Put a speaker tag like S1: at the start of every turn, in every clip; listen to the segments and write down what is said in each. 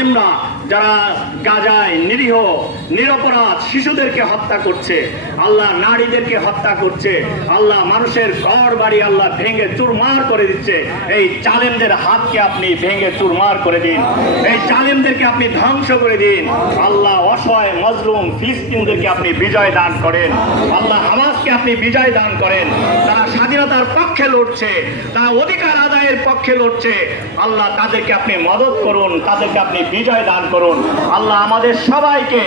S1: জালিমরা যারা গাজায় নিরীহ, নিরপরাধ শিশুদেরকে হত্যা করছে, আল্লাহ নারীদেরকে হত্যা করছে, আল্লাহ মানুষের ঘর বাড়ি আল্লাহ ভেঙে চুরমার করে দিচ্ছে, এই জালেমদের হাতকে আপনি ভেঙে চুরমার করে দিন, এই জালেমদেরকে আপনি ধ্বংস করে দিন, আল্লাহ অসহায়, মজলুম, ফিলিস্তিনদেরকে আপনি বিজয় দান করেন, আল্লাহ হামাসকে আপনি বিজয় দান করেন, তারা স্বাধীনতার পক্ষে লড়ছে, তারা অধিকার আদায়ের পক্ষে লড়ছে, আল্লাহ তাদেরকে আপনি মদত করুন, তাদেরকে আপনি বিজয় দান করুন। আল্লাহ আমাদের সবাইকে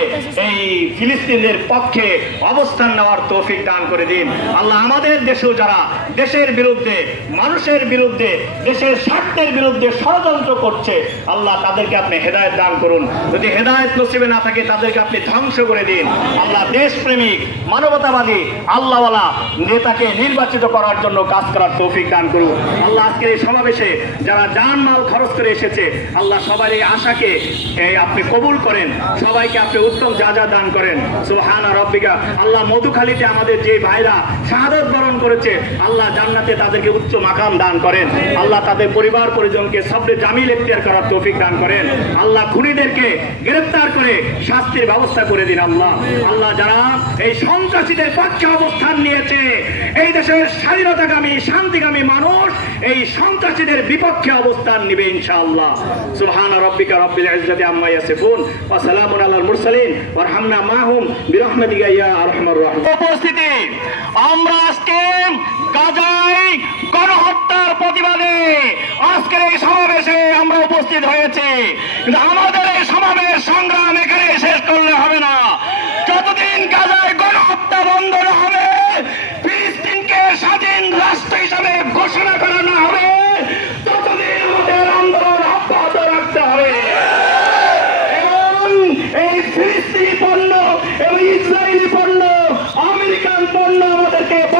S1: এই ফিলিস্তিনের পক্ষে অবস্থান নেওয়ার তৌফিক দান করে দিন। আল্লাহ আমাদের দেশেও যারা দেশের বিরুদ্ধে, মানুষের বিরুদ্ধে, দেশের স্বার্থের বিরুদ্ধে ষড়যন্ত্র করছে, আল্লাহ তাদেরকে আপনি হেদায়েত দান করুন। যদি হেদায়েত নসিবে না থাকে, তাদেরকে আপনি ধ্বংস করে দিন। আল্লাহ দেশপ্রেমিক, মানবতাবাদী, আল্লাহওয়ালা নেতাকে নির্বাচিত করার জন্য কাজ করার তৌফিক দান করুন। আল্লাহ আজকের এই সমাবেশে যারা যান মাল খরচ করে এসেছে, আল্লাহ সবার এই আশাকে, এই আপনি কবুল করেন, সবাইকে আপনি উত্তম যা যা দান করেন। সুবহানা রব্বিকা। আল্লাহ মধুখালীতে আমাদের যে ভাইরা শাহাদত বরণ করেছে, আল্লাহ জান্নাতে তাদেরকে উচ্চ মাকাম দান করেন। আল্লাহ তাদের পরিবার পরিজনকে সবরে জামিল এখতিয়ার করার তৌফিক দান করেন। আল্লাহ খুনিদেরকে গ্রেফতার করে শাস্তির ব্যবস্থা করে দিন, আল্লাহ। আল্লাহ যারা এই সন্ত্রাসীদের পক্ষে অবস্থান নিয়েছে, এই দেশের স্বাধীনতাগামী, শান্তিগামী মানুষ এই সন্ত্রাসীদের বিপক্ষে অবস্থান নিবে ইনশাআল্লাহ। সুবহানা রব্বিকা রব্বিল ইজ্জাতি আম্মা ইয়াসিফুন ওয়া সালামুন আলাল মুরসালিন। মাহুম বিরহমাতিকা ইয়া আরহামার রাহিম। উপস্থিতি, আমরা আজকে গাজায় গণহত্যার প্রতিবাদে আজকের এই সমাবেশে আমরা উপস্থিত হয়েছি। কিন্তু আমাদের এই সমাবেশ সংগ্রাম এখানে শেষ করলে হবে না।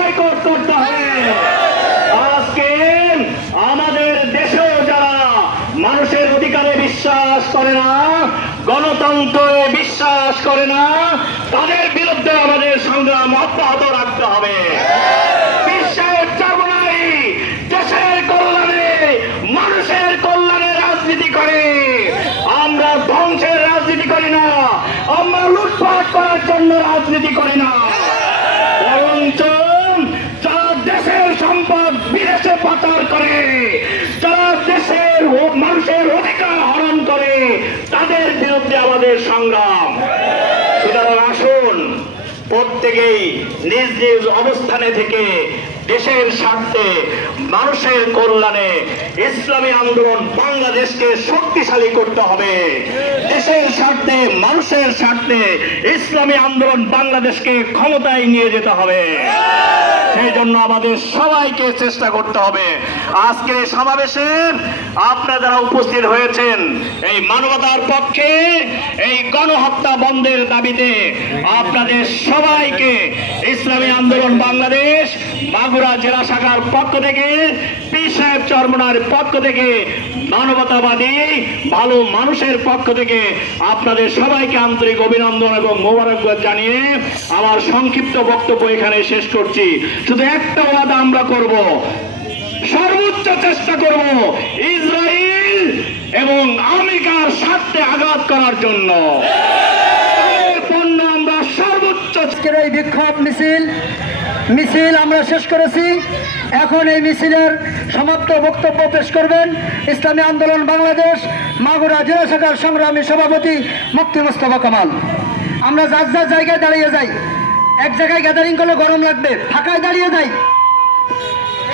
S1: বয়কট করতে হবে আজকে আমাদের দেশেও যারা মানুষের অধিকারে বিশ্বাস করে না, গণতন্ত্রে বিশ্বাস করে না, তাদের বিরুদ্ধে আমাদের সংগ্রাম অব্যাহত রাখতে হবে বিশ্বের চাবনাই দেশের কল্যাণে মানুষের কল্যাণে রাজনীতি করে আমরা ধ্বংসের রাজনীতি করি না আমরা লুটপাট করার জন্য রাজনীতি করি না বরঞ্চ যারা দেশের সম্পদ বিদেশে পাচার করে যারা দেশের ও- মানুষের অধিকার হরণ করে তাদের বিরুদ্ধে আমাদের সংগ্রাম সুতরাং আসুন প্রত্যেকেই নিজ নিজ অবস্থানে থেকে দেশের স্বার্থে, মানুষের কল্যাণে ইসলামী আন্দোলন বাংলাদেশকে শক্তিশালী করতে হবে। দেশের স্বার্থে, মানুষের স্বার্থে ইসলামী আন্দোলন বাংলাদেশকে ক্ষমতায় নিয়ে যেতে হবে। সেই জন্য আমাদের সবাইকে চেষ্টা করতে হবে। আজকে এই সমাবেশে আপনারা যারা উপস্থিত হয়েছেন, এই মানবতার পক্ষে এই গণহত্যা বন্ধের দাবিতে আপনাদের সবাইকে ইসলামী আন্দোলন বাংলাদেশ মাগুরা জেলা শাখার পক্ষ থেকে চরমনার পক্ষ থেকে, মানবতাবাদী, ভালো মানুষের পক্ষ থেকে আপনাদের সবাইকে আন্তরিক অভিনন্দন এবং মোবারকবাদ জানিয়ে আমার সংক্ষিপ্ত বক্তব্য এখানে শেষ করছি। শুধু একটা ওয়াদা আমরা করব, সর্বোচ্চ চেষ্টা করব ইসরায়েল এবং আমেরিকার স্বার্থে আঘাত করার জন্য। আমরা সর্বোচ্চ
S2: বিক্ষোভ মিছিল মিছিল আমরা শেষ করেছি। এখন এই মিছিলের সমাপ্ত বক্তব্য পেশ করবেন। ইসলামী আন্দোলন বাংলাদেশ, মাগুরা জেলা শাখার সংগ্রামী সভাপতি মুক্তি মুস্তফা কামাল। আমরা যার যার জায়গায় দাঁড়িয়ে যাই, এক জায়গায় গ্যাদারিং করলে গরম লাগবে, ফাঁকায় দাঁড়িয়ে যাই।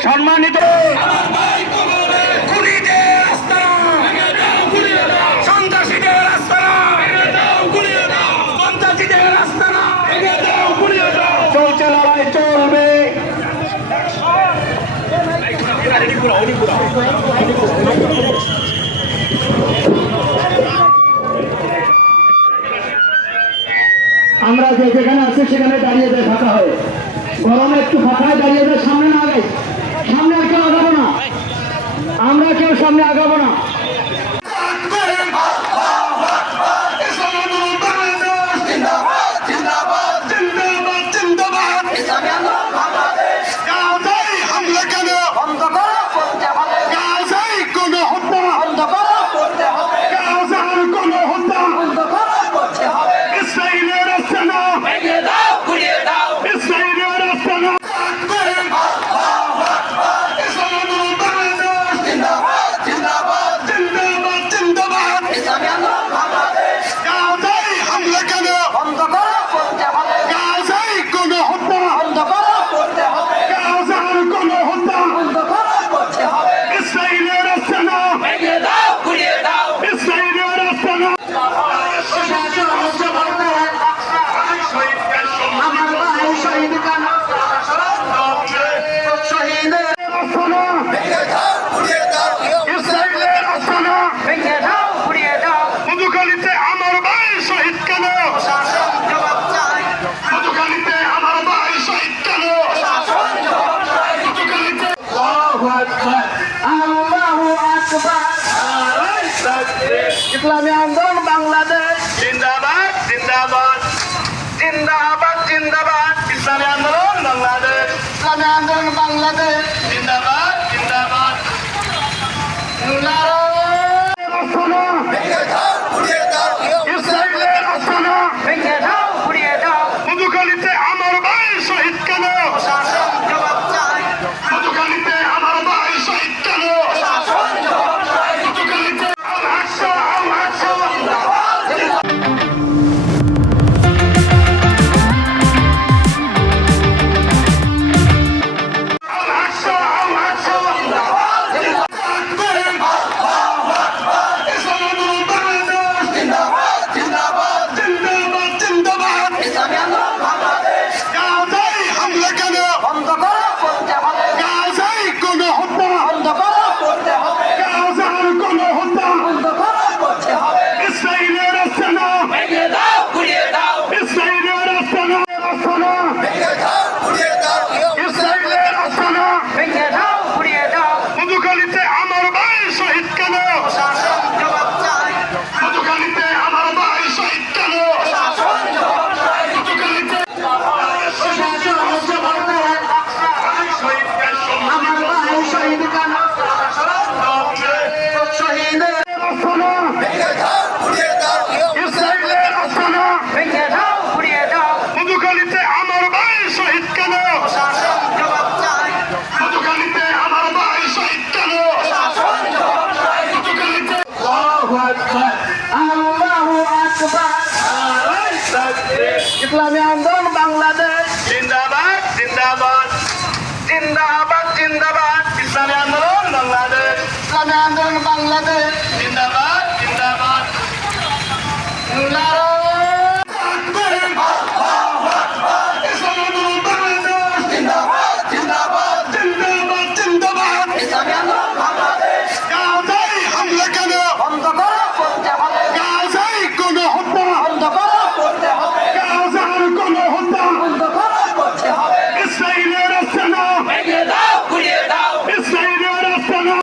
S1: সম্মানিত
S2: আমরা যে যেখানে আছি সেখানে দাঁড়িয়ে যায় ফাঁকা হয়ে। গরমে একটু ফাঁকায় দাঁড়িয়ে যায়, সামনে না আগাই। সামনে কেউ আগাবো না। আমরা কেউ সামনে আগাবো না।
S1: ইসলামী আন্দোলন বাংলাদেশ।
S2: জিন্দাবাদ জিন্দাবাদ। জিন্দাবাদ জিন্দাবাদ। ইসলামী আন্দোলন বাংলাদেশ।
S1: ইসলামী আন্দোলন বাংলাদেশ।
S3: ইসলামী
S1: আন্দোলন বাংলাদেশ
S2: জিন্দাবাদ জিন্দাবাদ জিন্দাবাদ জিন্দাবাদ ইসলামী আন্দোলন বাংলাদেশ
S1: ইসলামী আন্দোলন বাংলাদেশ
S2: জিন্দাবাদ জিন্দাবাদ
S3: ইসলামী আন্দোলন